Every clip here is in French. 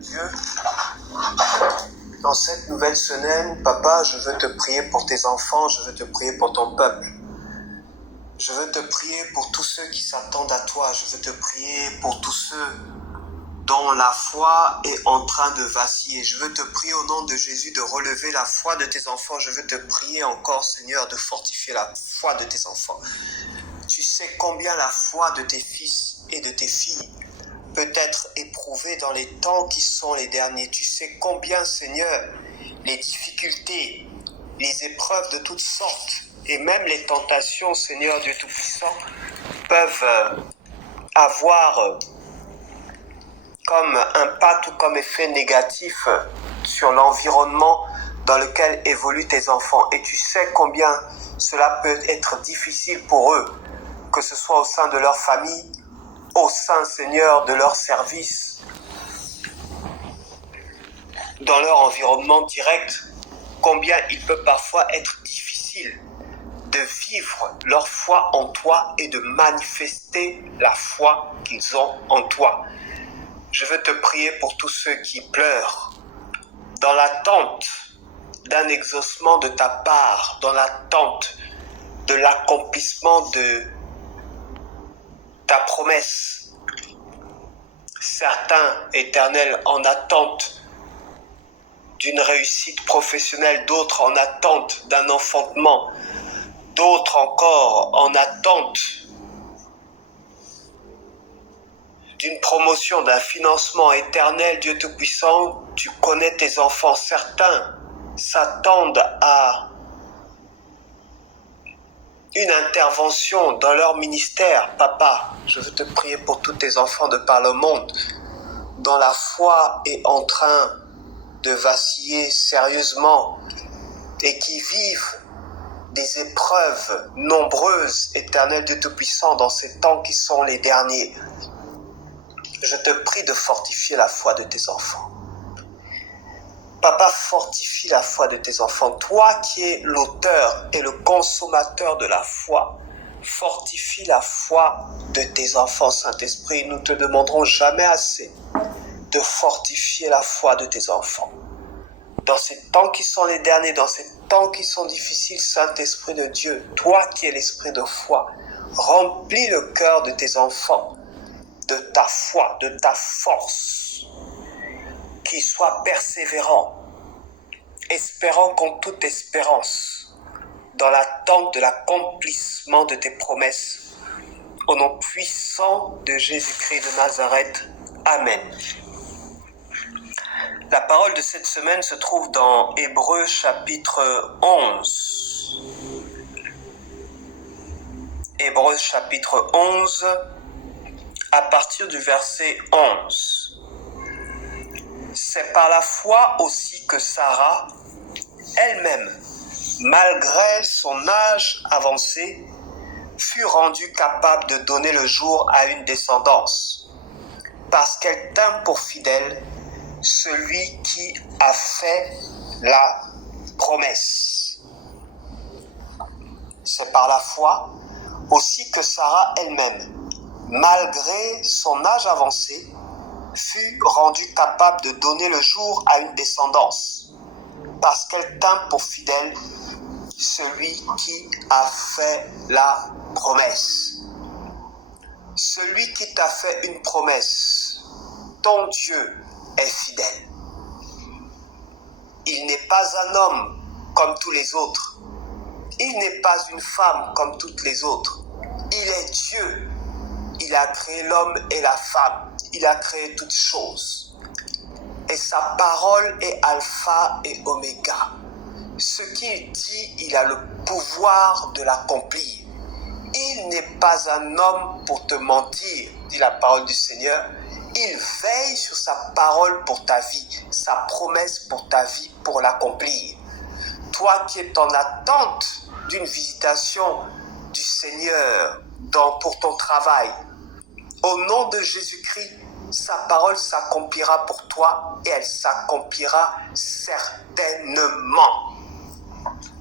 Dieu, dans cette nouvelle semaine, Papa, je veux te prier pour tes enfants, je veux te prier pour ton peuple. Je veux te prier pour tous ceux qui s'attendent à toi, je veux te prier pour tous ceux dont la foi est en train de vaciller. Je veux te prier au nom de Jésus de relever la foi de tes enfants. Je veux te prier encore, Seigneur, de fortifier la foi de tes enfants. Tu sais combien la foi de tes fils et de tes filles peut être éprouvée dans les temps qui sont les derniers. Tu sais combien, Seigneur, les difficultés, les épreuves de toutes sortes et même les tentations, Seigneur Dieu Tout-Puissant, peuvent avoir comme impact ou comme effet négatif sur l'environnement dans lequel évoluent tes enfants. Et tu sais combien cela peut être difficile pour eux, que ce soit au sein de leur famille, au sein, Seigneur, de leur service, dans leur environnement direct, combien il peut parfois être difficile de vivre leur foi en toi et de manifester la foi qu'ils ont en toi. Je veux te prier pour tous ceux qui pleurent dans l'attente d'un exaucement de ta part, dans l'attente de l'accomplissement de ta promesse. Certains, Éternel, en attente d'une réussite professionnelle, d'autres en attente d'un enfantement, d'autres encore en attente d'une promotion, d'un financement éternel. Dieu Tout-Puissant, tu connais tes enfants. Certains s'attendent à une intervention dans leur ministère. Papa, je veux te prier pour tous tes enfants de par le monde dont la foi est en train de vaciller sérieusement et qui vivent des épreuves nombreuses, Éternel Dieu Tout-Puissant, dans ces temps qui sont les derniers. Je te prie de fortifier la foi de tes enfants. Papa, fortifie la foi de tes enfants. Toi qui es l'auteur et le consommateur de la foi, fortifie la foi de tes enfants, Saint-Esprit. Nous ne te demanderons jamais assez de fortifier la foi de tes enfants. Dans ces temps qui sont les derniers, dans ces temps qui sont difficiles, Saint-Esprit de Dieu, toi qui es l'esprit de foi, remplis le cœur de tes enfants de ta foi, de ta force, qu'ils soient persévérants, espérant contre toute espérance, dans l'attente de l'accomplissement de tes promesses. Au nom puissant de Jésus-Christ de Nazareth. Amen. La parole de cette semaine se trouve dans Hébreux chapitre 11. Hébreux chapitre 11, à partir du verset 11. C'est par la foi aussi que Sarah, elle-même, malgré son âge avancé, fut rendue capable de donner le jour à une descendance, parce qu'elle tint pour fidèle celui qui a fait la promesse. C'est par la foi aussi que Sarah elle-même, malgré son âge avancé, fut rendue capable de donner le jour à une descendance, parce qu'elle tint pour fidèle celui qui a fait la promesse. Celui qui t'a fait une promesse, ton Dieu est fidèle. Il n'est pas un homme comme tous les autres. Il n'est pas une femme comme toutes les autres. Il est Dieu. Il a créé l'homme et la femme. Il a créé toutes choses. Et sa parole est alpha et oméga. Ce qu'il dit, il a le pouvoir de l'accomplir. Il n'est pas un homme pour te mentir, dit la parole du Seigneur. Il veille sur sa parole pour ta vie, sa promesse pour ta vie, pour l'accomplir. Toi qui es en attente d'une visitation du Seigneur pour ton travail, au nom de Jésus-Christ, sa parole s'accomplira pour toi et elle s'accomplira certainement.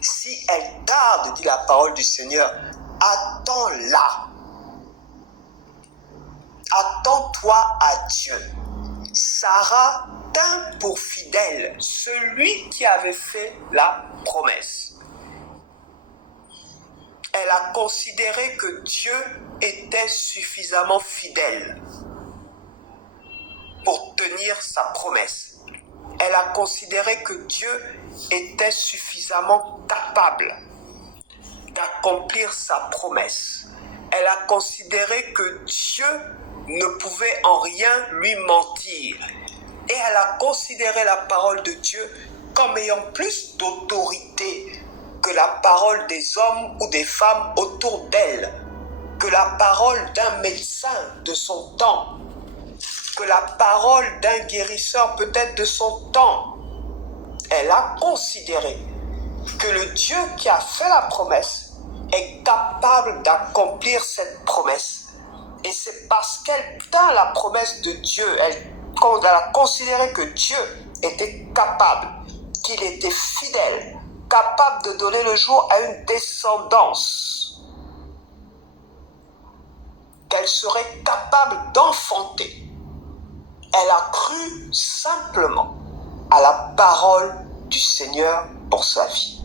Si elle tarde, dit la parole du Seigneur, attends-la. Attends-toi à Dieu. Sarah tint pour fidèle celui qui avait fait la promesse. Elle a considéré que Dieu était suffisamment fidèle pour tenir sa promesse. Elle a considéré que Dieu était suffisamment capable d'accomplir sa promesse. Elle a considéré que Dieu ne pouvait en rien lui mentir. Et elle a considéré la parole de Dieu comme ayant plus d'autorité que la parole des hommes ou des femmes autour d'elle, que la parole d'un médecin de son temps, que la parole d'un guérisseur peut-être de son temps. Elle a considéré que le Dieu qui a fait la promesse est capable d'accomplir cette promesse. Et c'est parce qu'elle tint la promesse de Dieu, elle a considéré que Dieu était capable, qu'il était fidèle, capable de donner le jour à une descendance, qu'elle serait capable d'enfanter. Elle a cru simplement à la parole du Seigneur pour sa vie.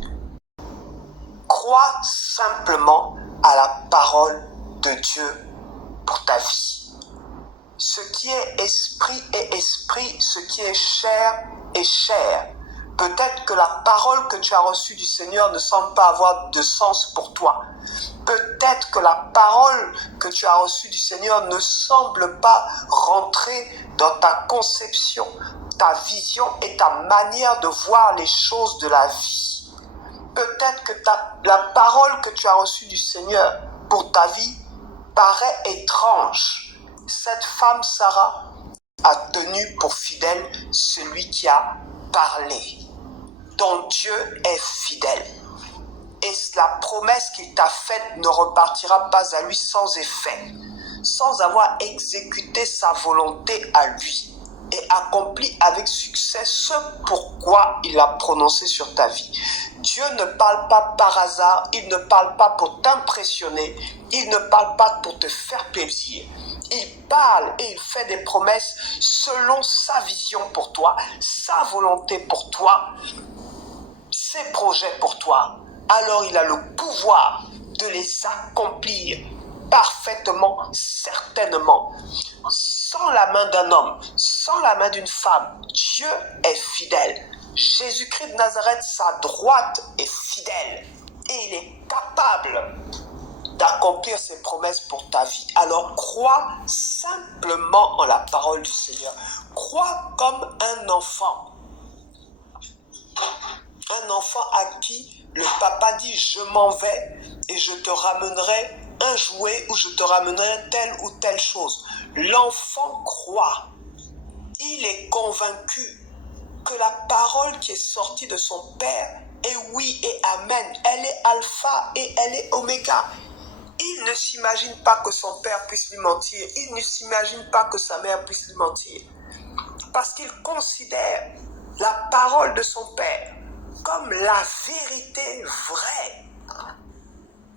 Crois simplement à la parole de Dieu pour ta vie. Ce qui est esprit est esprit, ce qui est chair est chair. Peut-être que la parole que tu as reçue du Seigneur ne semble pas avoir de sens pour toi. Peut-être que la parole que tu as reçue du Seigneur ne semble pas rentrer dans ta conception, ta vision et ta manière de voir les choses de la vie. Peut-être que la parole que tu as reçue du Seigneur pour ta vie paraît étrange. Cette femme, Sarah, a tenu pour fidèle celui qui a parlé. Ton Dieu est fidèle. Et la promesse qu'il t'a faite ne repartira pas à lui sans effet, sans avoir exécuté sa volonté à lui et accompli avec succès ce pourquoi il a prononcé sur ta vie. Dieu ne parle pas par hasard, il ne parle pas pour t'impressionner, il ne parle pas pour te faire plaisir. Il parle et il fait des promesses selon sa vision pour toi, sa volonté pour toi, ses projets pour toi. Alors il a le pouvoir de les accomplir parfaitement, certainement. Sans la main d'un homme, sans la main d'une femme, Dieu est fidèle. Jésus-Christ de Nazareth, sa droite est fidèle. Et il est capable d'accomplir ses promesses pour ta vie. Alors crois simplement en la parole du Seigneur. Crois comme un enfant. Un enfant à qui le papa dit « je m'en vais et je te ramènerai un jouet ou je te ramènerai telle ou telle chose ». L'enfant croit. Il est convaincu que la parole qui est sortie de son père est oui et amen. Elle est alpha et elle est oméga. Il ne s'imagine pas que son père puisse lui mentir. Il ne s'imagine pas que sa mère puisse lui mentir. Parce qu'il considère la parole de son père comme la vérité vraie.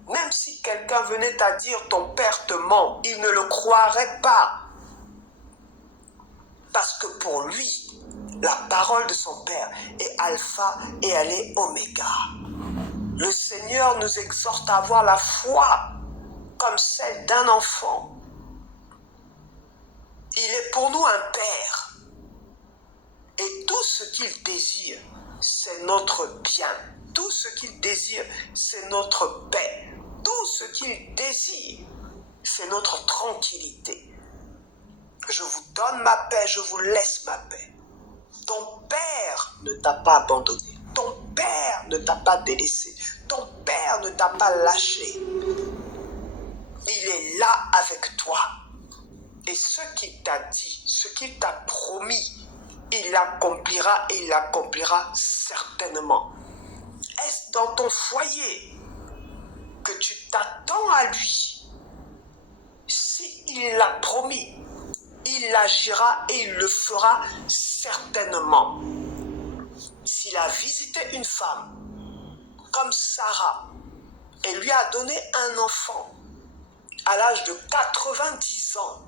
Même si quelqu'un venait à dire ton père te ment, il ne le croirait pas. Parce que pour lui, la parole de son père est alpha et elle est oméga. Le Seigneur nous exhorte à avoir la foi comme celle d'un enfant. Il est pour nous un père. Et tout ce qu'il désire, c'est notre bien. Tout ce qu'il désire, c'est notre paix. Tout ce qu'il désire, c'est notre tranquillité. Je vous donne ma paix, je vous laisse ma paix. Ton père ne t'a pas abandonné. Ton père ne t'a pas délaissé. Ton père ne t'a pas lâché. Il est là avec toi. Et ce qu'il t'a dit, ce qu'il t'a promis, il l'accomplira et il l'accomplira certainement. Est-ce dans ton foyer que tu t'attends à lui? Si il l'a promis, il agira et il le fera certainement. S'il a visité une femme comme Sarah et lui a donné un enfant à l'âge de 90 ans,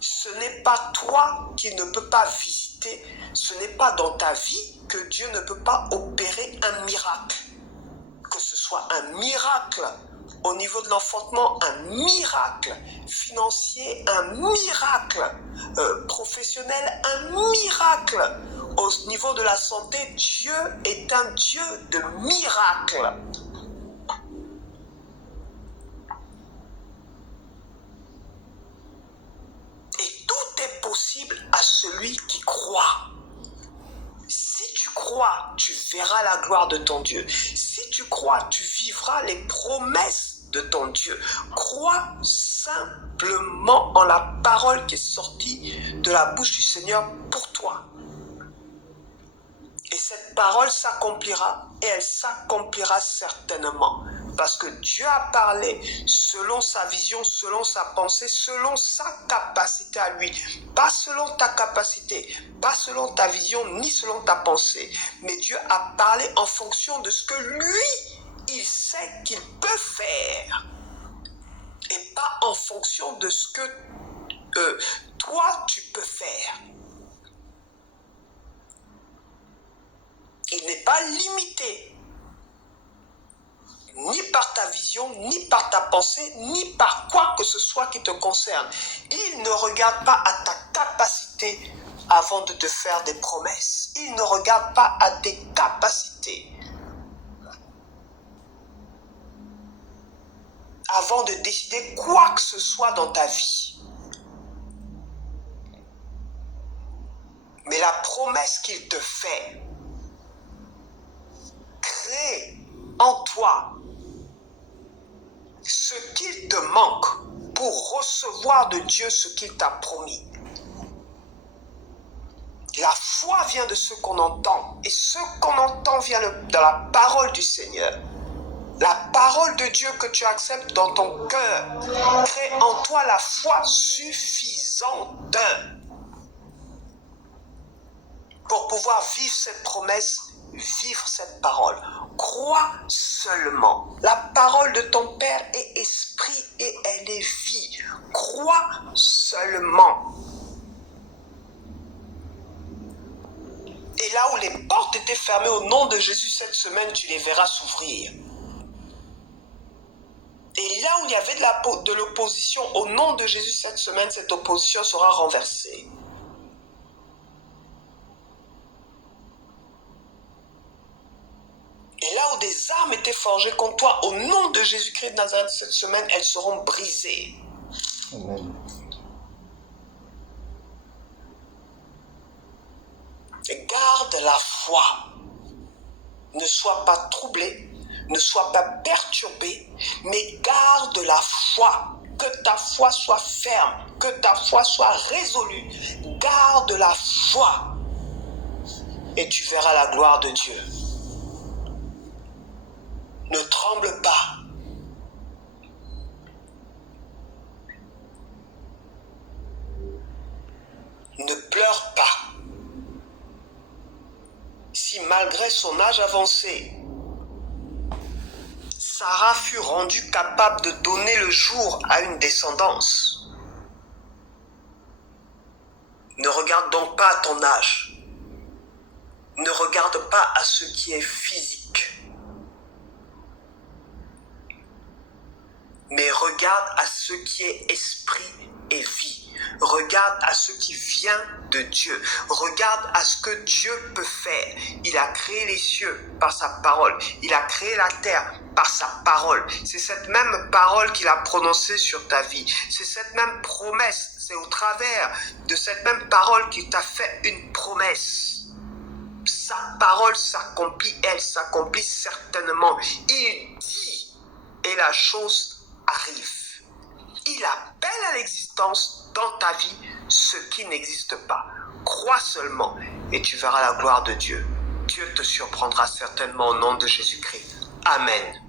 Ce n'est pas toi qui ne peux pas visiter, ce n'est pas dans ta vie que Dieu ne peut pas opérer un miracle. Que ce soit un miracle au niveau de l'enfantement, un miracle financier, un miracle professionnel, un miracle au niveau de la santé. Dieu est un Dieu de miracles. Et tout est possible à celui qui croit. Si tu crois, tu verras la gloire de ton Dieu. Si tu crois, tu vivras les promesses de ton Dieu. Crois simplement en la parole qui est sortie de la bouche du Seigneur pour toi. Et cette parole s'accomplira, et elle s'accomplira certainement. Parce que Dieu a parlé selon sa vision, selon sa pensée, selon sa capacité à lui. Pas selon ta capacité, pas selon ta vision, ni selon ta pensée. Mais Dieu a parlé en fonction de ce que lui, il sait qu'il peut faire. Et pas en fonction de ce que toi, tu peux faire. Il n'est pas limité, ni par ta vision, ni par ta pensée, ni par quoi que ce soit qui te concerne. Il ne regarde pas à ta capacité avant de te faire des promesses. Il ne regarde pas à tes capacités avant de décider quoi que ce soit dans ta vie. Mais la promesse qu'il te fait crée en toi ce qu'il te manque pour recevoir de Dieu ce qu'il t'a promis. La foi vient de ce qu'on entend, et ce qu'on entend vient de la parole du Seigneur. La parole de Dieu que tu acceptes dans ton cœur crée en toi la foi suffisante pour pouvoir vivre cette promesse, vivre cette parole. Crois seulement. La parole de ton Père est esprit et elle est vie. Crois seulement. Et là où les portes étaient fermées au nom de Jésus cette semaine, tu les verras s'ouvrir. Et là où il y avait de l'opposition au nom de Jésus cette semaine, cette opposition sera renversée. Et là où des armes étaient forgées contre toi, au nom de Jésus-Christ de Nazareth cette semaine, elles seront brisées. Amen. Et garde la foi. Ne sois pas troublé, ne sois pas perturbé, mais garde la foi. Que ta foi soit ferme, que ta foi soit résolue. Garde la foi. Et tu verras la gloire de Dieu. Ne tremble pas. Ne pleure pas. Si malgré son âge avancé, Sarah fut rendue capable de donner le jour à une descendance, ne regarde donc pas à ton âge. Ne regarde pas à ce qui est physique. Mais regarde à ce qui est esprit et vie. Regarde à ce qui vient de Dieu. Regarde à ce que Dieu peut faire. Il a créé les cieux par sa parole. Il a créé la terre par sa parole. C'est cette même parole qu'il a prononcée sur ta vie. C'est cette même promesse. C'est au travers de cette même parole qu'il t'a fait une promesse. Sa parole s'accomplit, elle s'accomplit certainement. Il dit et la chose arrive. Il appelle à l'existence dans ta vie ce qui n'existe pas. Crois seulement et tu verras la gloire de Dieu. Dieu te surprendra certainement au nom de Jésus-Christ. Amen.